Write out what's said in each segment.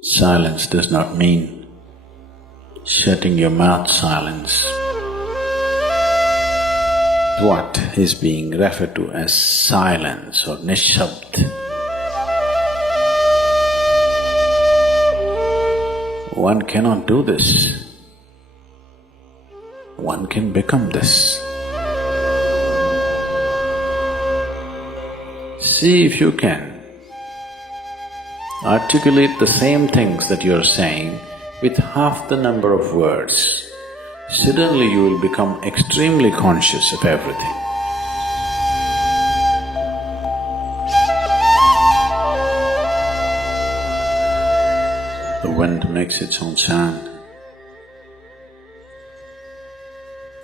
Silence does not mean shutting your mouth silence. What is being referred to as silence or nishabd? One cannot do this. One can become this. See if you can articulate the same things that you're saying with half the number of words. Suddenly you will become extremely conscious of everything. The wind makes its own sound,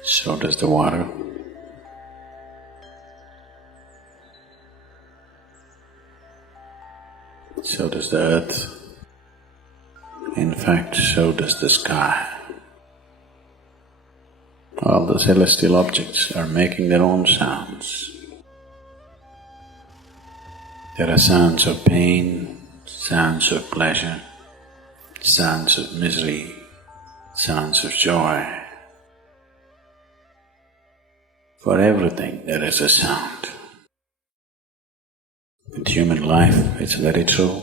so does the water. So does the earth. In fact, so does the sky. All the celestial objects are making their own sounds. There are sounds of pain, sounds of pleasure, sounds of misery, sounds of joy. For everything there is a sound. With human life, it's very true.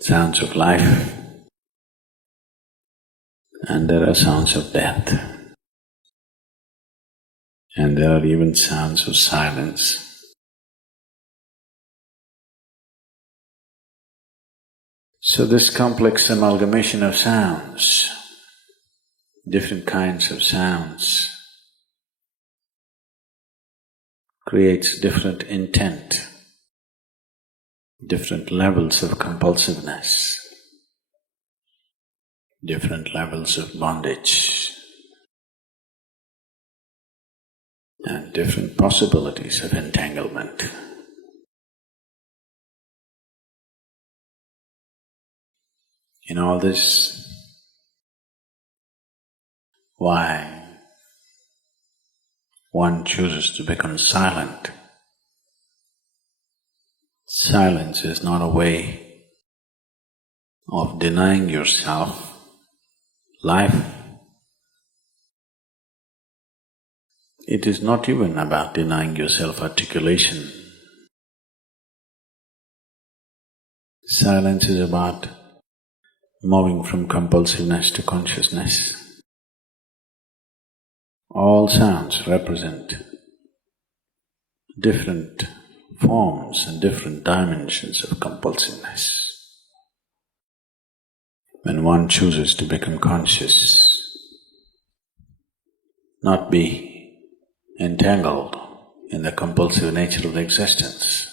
Sounds of life, and there are sounds of death, and there are even sounds of silence. So this complex amalgamation of sounds, different kinds of sounds, creates different intent, different levels of compulsiveness, different levels of bondage, and different possibilities of entanglement. In all this, why one chooses to become silent? Silence is not a way of denying yourself life. It is not even about denying yourself articulation. Silence is about moving from compulsiveness to consciousness. All sounds represent different forms and different dimensions of compulsiveness. When one chooses to become conscious, not be entangled in the compulsive nature of the existence,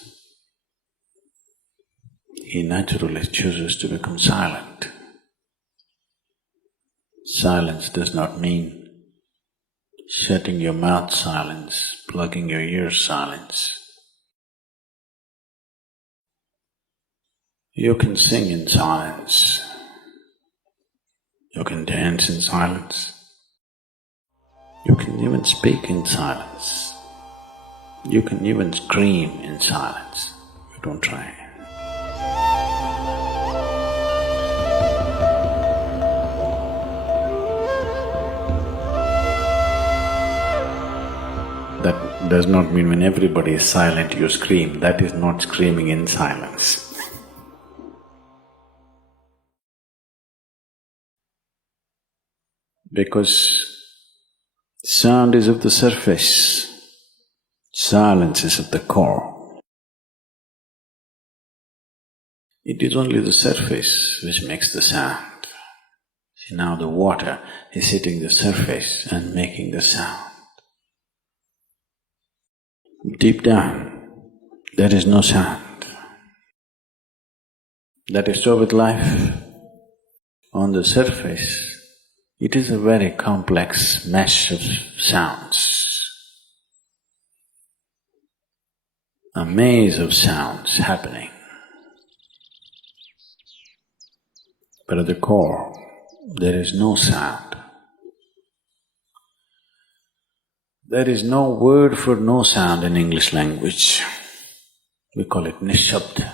he naturally chooses to become silent. Silence does not mean shutting your mouth silence, plugging your ears silence. You can sing in silence, you can dance in silence, you can even speak in silence, you can even scream in silence. You don't try. That does not mean when everybody is silent you scream. That is not screaming in silence. Because sound is of the surface, silence is of the core. It is only the surface which makes the sound. See, now the water is hitting the surface and making the sound. Deep down, there is no sound. That is so with life. On the surface, it is a very complex mesh of sounds, a maze of sounds happening. But at the core, there is no sound. There is no word for no sound in English language. We call it nishabd.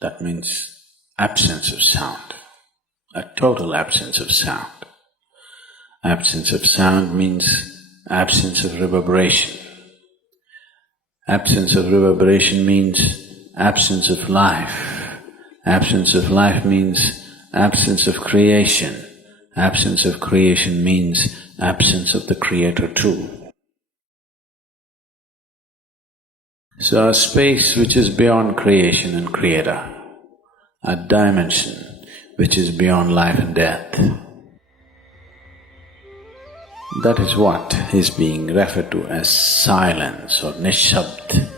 That means absence of sound, a total absence of sound. Absence of sound means absence of reverberation. Absence of reverberation means absence of life. Absence of life means absence of creation. Absence of creation means absence of the Creator too. So a space which is beyond creation and Creator, a dimension which is beyond life and death, that is what is being referred to as silence or nishabd.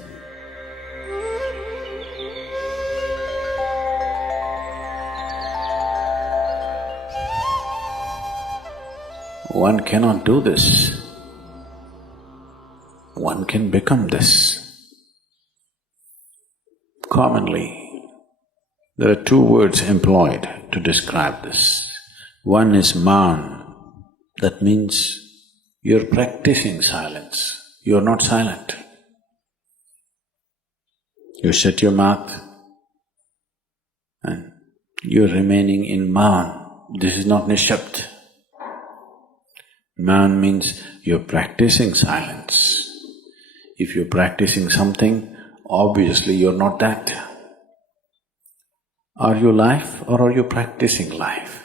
One cannot do this. One can become this. Commonly, there are two words employed to describe this. One is maun, that means you're practicing silence, you're not silent. You shut your mouth and you're remaining in maun. This is not nishabd. Maun means you're practicing silence. If you're practicing something, obviously you're not that. Are you life or are you practicing life?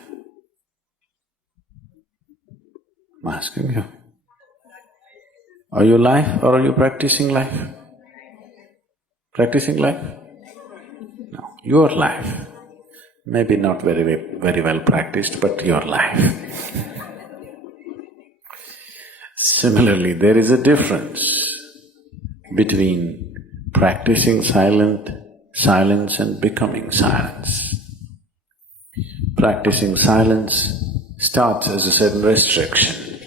I'm asking you. Are you life or are you practicing life? Practicing life? No, your life. Maybe not very well practiced, but your life. Similarly, there is a difference between practicing silence and becoming silence. Practicing silence starts as a certain restriction,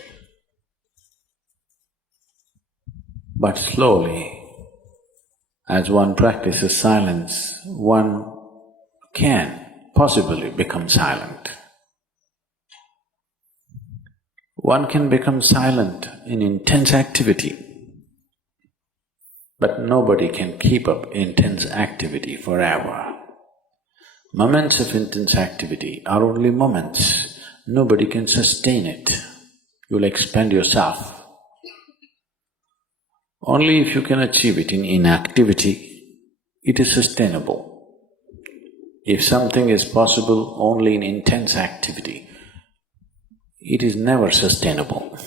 but slowly, as one practices silence, one can possibly become silent. One can become silent in intense activity, but nobody can keep up intense activity forever. Moments of intense activity are only moments, nobody can sustain it. You'll expend yourself. Only if you can achieve it in inactivity, it is sustainable. If something is possible only in intense activity, it is never sustainable.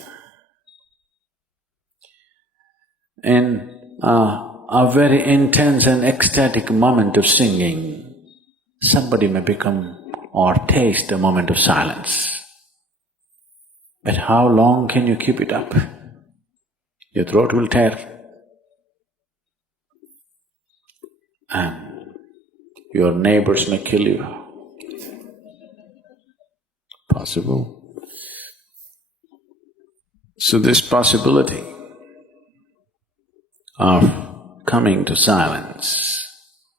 In a very intense and ecstatic moment of singing, somebody may become or taste a moment of silence. But how long can you keep it up? Your throat will tear. And your neighbors may kill you. Possible. So this possibility of coming to silence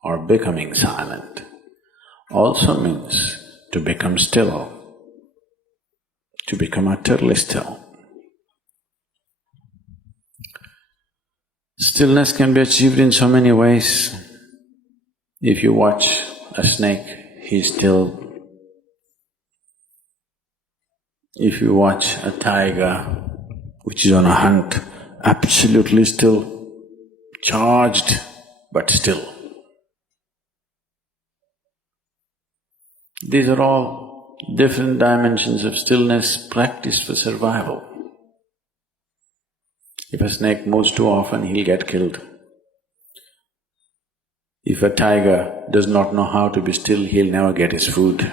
or becoming silent also means to become still, to become utterly still. Stillness can be achieved in so many ways. If you watch a snake, he's still. If you watch a tiger which is on a hunt, absolutely still, charged but still. These are all different dimensions of stillness practiced for survival. If a snake moves too often, he'll get killed. If a tiger does not know how to be still, he'll never get his food.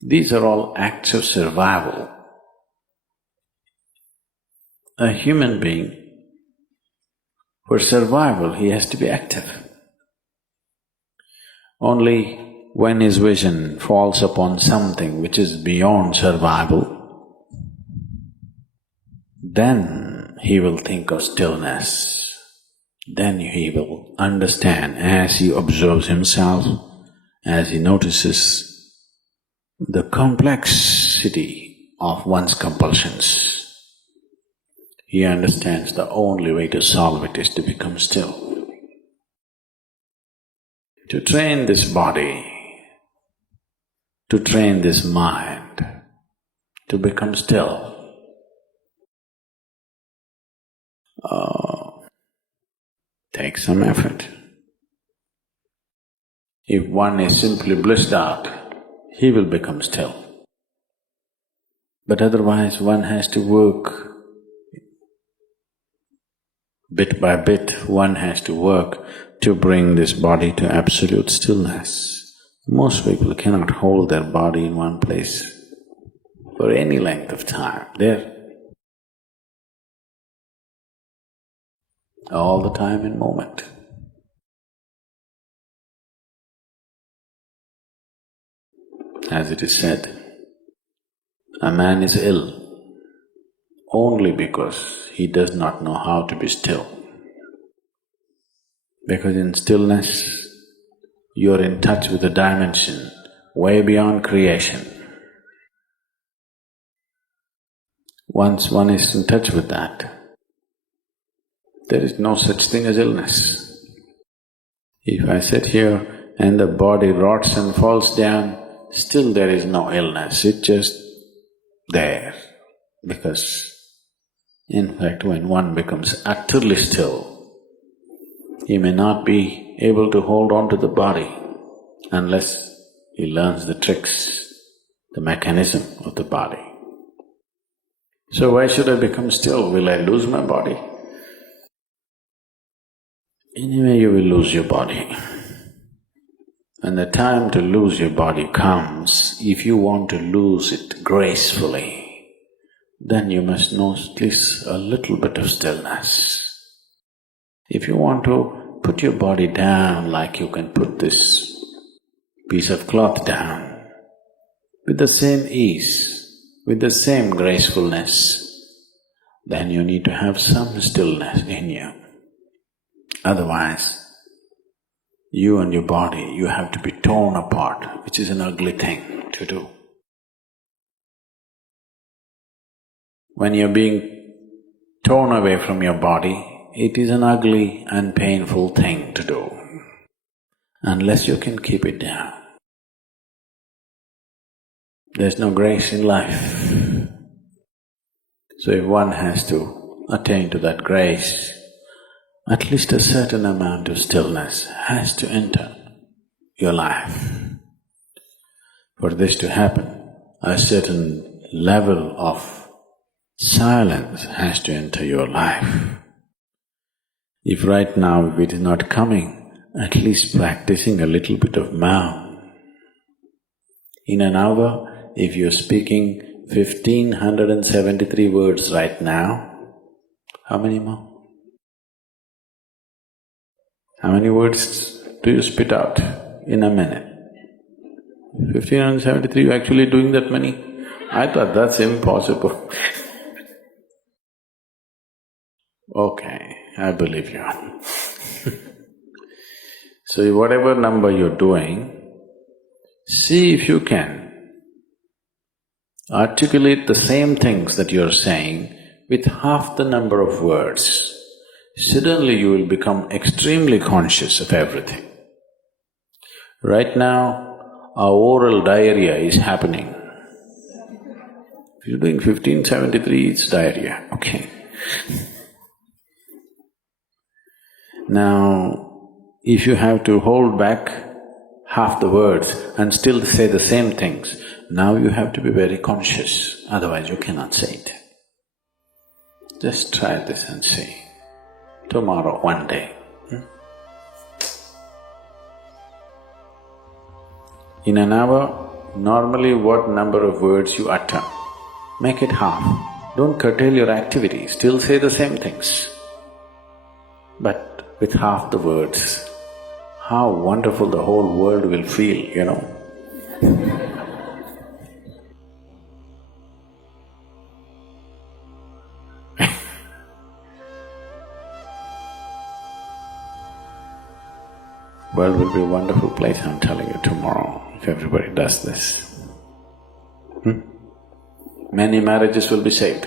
These are all acts of survival. A human being, for survival, he has to be active. Only when his vision falls upon something which is beyond survival, then he will think of stillness. Then he will understand as he observes himself, as he notices the complexity of one's compulsions. He understands the only way to solve it is to become still. to train this body, to train this mind, to become still. Takes some effort. If one is simply blissed out, he will become still. But otherwise one has to work bit by bit, one has to work to bring this body to absolute stillness. Most people cannot hold their body in one place for any length of time. They're all the time in moment. As it is said, a man is ill only because he does not know how to be still. Because in stillness, you are in touch with a dimension way beyond creation. Once one is in touch with that, there is no such thing as illness. If I sit here and the body rots and falls down, still there is no illness, it's just there. Because in fact, when one becomes utterly still, he may not be able to hold on to the body unless he learns the tricks, the mechanism of the body. So why should I become still? Will I lose my body? Anyway, you will lose your body. And the time to lose your body comes, if you want to lose it gracefully, then you must know at least a little bit of stillness. If you want to put your body down like you can put this piece of cloth down, with the same ease, with the same gracefulness, then you need to have some stillness in you. Otherwise, you and your body, you have to be torn apart, which is an ugly thing to do. When you're being torn away from your body, it is an ugly and painful thing to do, unless you can keep it down. There's no grace in life. So if one has to attain to that grace, at least a certain amount of stillness has to enter your life. For this to happen, a certain level of silence has to enter your life. If right now if it is not coming, at least practicing a little bit of Maum. In an hour, if you're speaking 1573 words right now, how many more? How many words do you spit out in a minute? 1573, you're actually doing that many? I thought that's impossible. Okay, I believe you. So whatever number you're doing, see if you can articulate the same things that you're saying with half the number of words. Suddenly you will become extremely conscious of everything. Right now, our oral diarrhea is happening. If you're doing 1573, it's diarrhea, okay. Now, if you have to hold back half the words and still say the same things, now you have to be very conscious, otherwise you cannot say it. Just try this and see. Tomorrow, one day. In an hour, normally what number of words you utter, make it half. Don't curtail your activity, still say the same things. But with half the words, how wonderful the whole world will feel, you know. World will be a wonderful place, I'm telling you, tomorrow, if everybody does this. Many marriages will be saved.